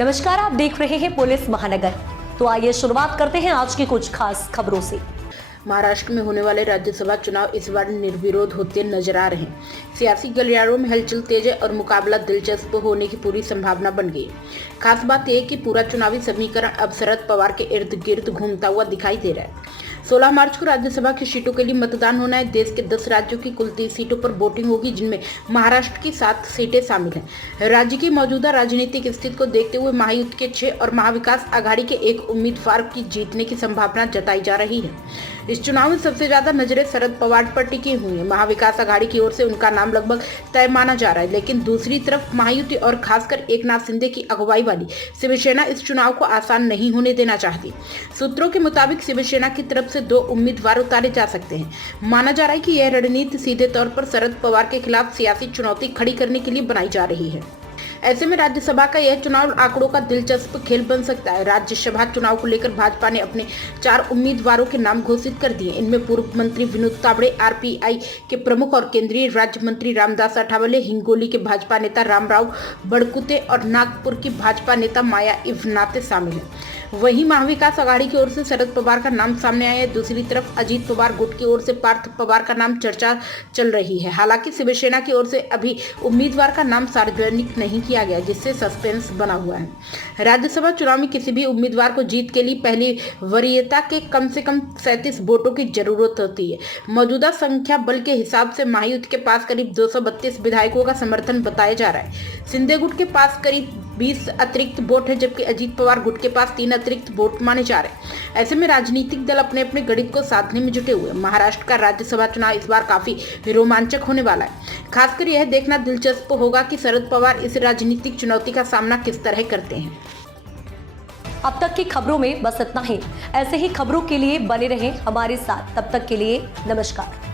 नमस्कार, आप देख रहे हैं पुलिस महानगर। तो आइए शुरुआत करते हैं आज की कुछ खास खबरों से। महाराष्ट्र में होने वाले राज्यसभा चुनाव इस बार निर्विरोध होते नजर आ रहे हैं। सियासी गलियारों में हलचल तेज है और मुकाबला दिलचस्प होने की पूरी संभावना बन गई है। खास बात यह कि पूरा चुनावी समीकरण अब शरद पवार के इर्द गिर्द घूमता हुआ दिखाई दे रहा है। 16 मार्च को राज्यसभा की सीटों के लिए मतदान होना है। देश के 10 राज्यों की कुल 30 सीटों पर वोटिंग होगी, जिनमें महाराष्ट्र की 7 सीटें शामिल हैं। राज्य की मौजूदा राजनीतिक स्थिति को देखते हुए महायुति के 6 और महाविकास आघाड़ी के 1 उम्मीदवार की जीतने की संभावना जताई जा रही है। इस चुनाव में सबसे ज्यादा नजरें शरद पवार पर टिकी हुई है। महाविकास आघाड़ी की ओर से उनका नाम लगभग तय माना जा रहा है, लेकिन दूसरी तरफ महायुति और खासकर एकनाथ शिंदे की अगुवाई वाली शिवसेना इस चुनाव को आसान नहीं होने देना चाहती। सूत्रों के मुताबिक शिवसेना की तरफ से 2 उम्मीदवार उतारे जा सकते हैं। माना जा रहा है कि यह रणनीति सीधे तौर पर शरद पवार के खिलाफ सियासी चुनौती खड़ी करने के लिए बनाई जा रही है। ऐसे में राज्यसभा का यह चुनाव आंकड़ों का दिलचस्प खेल बन सकता है। राज्यसभा चुनाव को लेकर भाजपा ने अपने 4 उम्मीदवारों के नाम घोषित कर दिए। इनमें पूर्व मंत्री विनोद तावड़े, आरपीआई के प्रमुख और केंद्रीय राज्य मंत्री रामदास अठावले, हिंगोली के भाजपा नेता रामराव बड़कुते और नागपुर की भाजपा नेता माया इवनाते शामिल हैं। वहीं महाविकास आघाड़ी की ओर से शरद पवार का नाम सामने आया है। दूसरी तरफ अजीत पवार गुट की ओर से पार्थ पवार का नाम चर्चा चल रही है। हालांकि शिवसेना की ओर से अभी उम्मीदवार का नाम सार्वजनिक नहीं किया गया, जिससे सस्पेंस बना हुआ है। राज्यसभा चुनाव में किसी भी उम्मीदवार को जीत के लिए पहली वरीयता के कम से कम 37 वोटों की जरूरत होती है। मौजूदा संख्या बल के हिसाब से महायुति के पास करीब 232 विधायकों का समर्थन बताया जा रहा है। शिंदे गुट के पास करीब 20 अतिरिक्त वोट है, जबकि अजीत पवार गुट के पास 3 अतिरिक्त वोट माने जा रहे हैं। ऐसे में राजनीतिक दल अपने अपने गणित को साधने में जुटे हुए। महाराष्ट्र का राज्यसभा चुनाव इस बार काफी रोमांचक होने वाला है। खासकर यह देखना दिलचस्प होगा कि शरद पवार इस राजनीतिक चुनौती का सामना किस तरह करते हैं। अब तक की खबरों में बस इतना ही। ऐसे ही खबरों के लिए बने रहें हमारे साथ। तब तक के लिए नमस्कार।